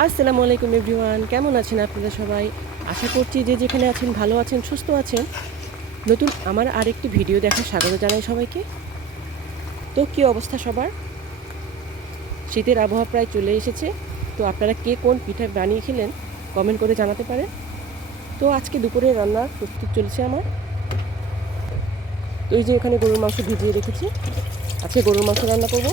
আসসালামু আলাইকুম এভরিওয়ান, কেমন আছেন আপনারা সবাই? আশা করছি যে যেখানে আছেন ভালো আছেন, সুস্থ আছেন। নতুন আমার আরেকটি ভিডিও দেখার স্বাগত জানাই সবাইকে। তো কী অবস্থা সবার? শীতের আবহাওয়া প্রায় চলে এসেছে। তো আপনারা কে কোন পিঠা বানিয়ে খেলেন কমেন্ট করে জানাতে পারেন। তো আজকে দুপুরে রান্নার প্রস্তুত চলছে আমার। তো এই যে এখানে গরুর মাংস ভিজিয়ে রেখেছি, আজকে গরুর মাংস রান্না করব।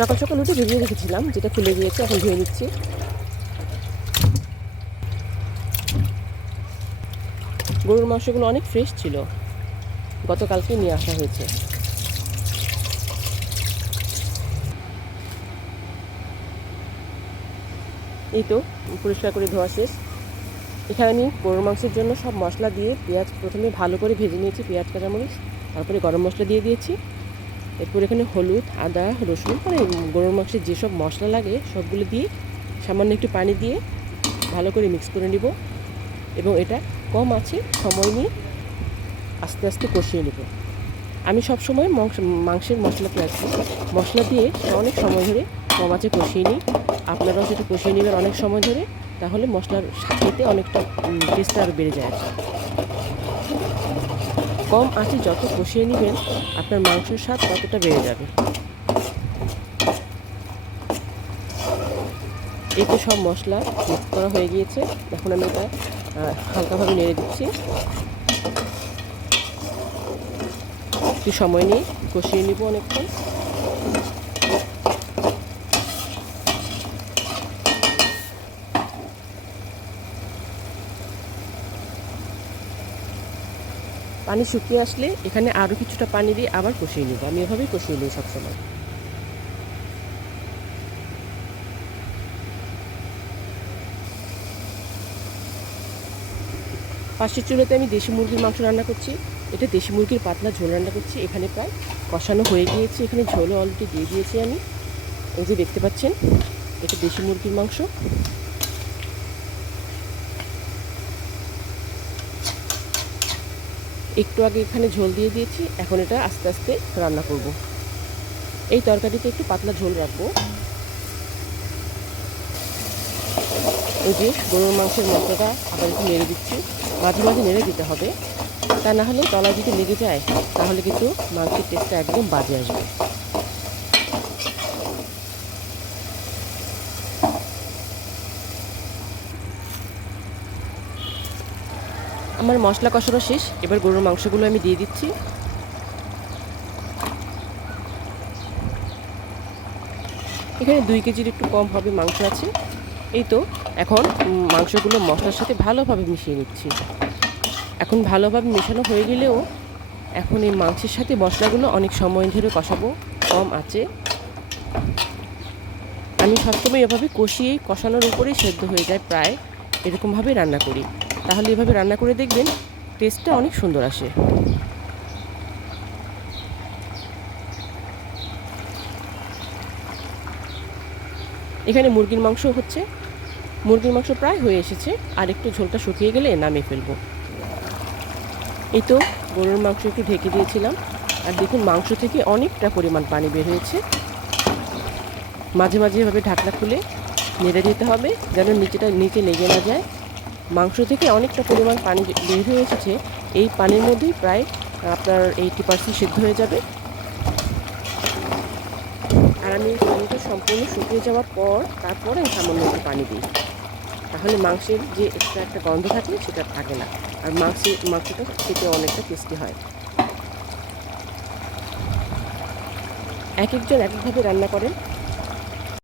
সকাল সকাল উঠে ভিজিয়ে রেখেছিলাম, যেটা খুলে গিয়েছে, এখন ধুয়ে নিচ্ছি। গরুর মাংসগুলো অনেক ফ্রেশ ছিল, গতকালকে নিয়ে আসা হয়েছে। এই তো পরিষ্কার করে ধোয়া শেষ। এখানে আমি গরুর মাংসের জন্য সব মশলা দিয়ে পেঁয়াজ প্রথমে ভালো করে ভেজে নিয়েছি, পেঁয়াজ কাঁচামরিচ, তারপরে গরম মশলা দিয়ে দিয়েছি। এরপর এখানে হলুদ, আদা, রসুন, মানে গরুর মাংসের যেসব মশলা লাগে সবগুলো দিয়ে সামান্য একটু পানি দিয়ে ভালো করে মিক্স করে নিব এবং এটা কম আছে সময় নিয়ে আস্তে আস্তে কষিয়ে নেব। আমি সবসময় মাংসের মশলা মশলা দিয়ে অনেক সময় ধরে কম আঁচে কষিয়ে নিই। আপনারাও যদি কষিয়ে নেবেন অনেক সময় ধরে, তাহলে মশলার খেতে অনেকটা টেস্ট আরও বেড়ে যায়। কম আঁচে যত কষিয়ে নেবেন আপনার মাংসের স্বাদ ততটা বেড়ে যাবে। এই তো সব মশলা মিক্স করা হয়ে গিয়েছে। এখন আমি এটা হালকাভাবে নেড়ে দিচ্ছি। একটু সময় নিয়ে কষিয়ে নিব অনেকক্ষণ। পানি শুকিয়ে আসলে এখানে আরও কিছুটা পানি দিয়ে আবার কষিয়ে নেব। আমি এভাবেই কষিয়ে নিই সবসময়। পাশের চুলাতে আমি দেশি মুরগির মাংস রান্না করছি। এটা দেশি মুরগির পাতলা ঝোল রান্না করছি। এখানে প্রায় কষানো হয়ে গিয়েছে, এখানে ঝোলও অলরেডি দিয়ে দিয়েছি আমি। এই যে দেখতে পাচ্ছেন, এটা দেশি মুরগির মাংস। একটু আগে এখানে ঝোল দিয়ে দিয়েছি, এখন এটা আস্তে আস্তে রান্না করব। এই তরকারিতে একটু পাতলা ঝোল রাখবো। এই যে গরুর মাংসের মশলাটা আবার একটু নেড়ে দিচ্ছি, মাঝে মাঝে নেড়ে দিতে হবে, তা না হলে তলায় যদি লেগে যায় তাহলে কিন্তু মাংসের টেস্টটা একদম বাজে আসবে। আমার মশলা কষানো শেষ, এবার গরুর মাংসগুলো আমি দিয়ে দিচ্ছি। এখানে 2 কেজির একটু কম হবে মাংস আছে। এই তো এখন মাংসগুলো মশলার সাথে ভালোভাবে মিশিয়ে নিচ্ছি। এখন ভালোভাবে মেশানো হয়ে গেলেও এখন এই মাংসের সাথে মশলাগুলো অনেক সময় ধরে কষাবো কম আঁচে। আমি সবসময় এভাবে কষিয়েই কষানোর উপরেই সেদ্ধ হয়ে যায় প্রায়, এরকমভাবে রান্না করি। তাহলে এভাবে রান্না করে দেখবেন টেস্টটা অনেক সুন্দর আসে। এখানে মুরগির মাংস হচ্ছে, মুরগির মাংস প্রায় হয়ে এসেছে, আর একটু ঝোলটা শুকিয়ে গেলে নামিয়ে ফেলবো। এই তো গরুর মাংস একটু ঢেকে দিয়েছিলাম, আর দেখুন মাংস থেকে অনেকটা পরিমাণ পানি বের হয়েছে। মাঝে মাঝে এভাবে ঢাকনা খুলে নেড়ে দিতে হবে যেন নিচে লেগে না যায়। মাংস থেকে অনেকটা পরিমাণ পানি বের হয়ে এসেছে, এই পানির মধ্যেই প্রায় আপনার 80% সিদ্ধ হয়ে যাবে। আর আমি পানিটা সম্পূর্ণ শুকিয়ে যাওয়ার পর তারপরে সামান্য একটু পানি দিই, তাহলে মাংসের যে এক্সট্রা একটা গন্ধ থাকে সেটা থাকে না, আর মাংসটা খেতে অনেকটা টেস্টি হয়। এক একজন এক একভাবে রান্না করেন,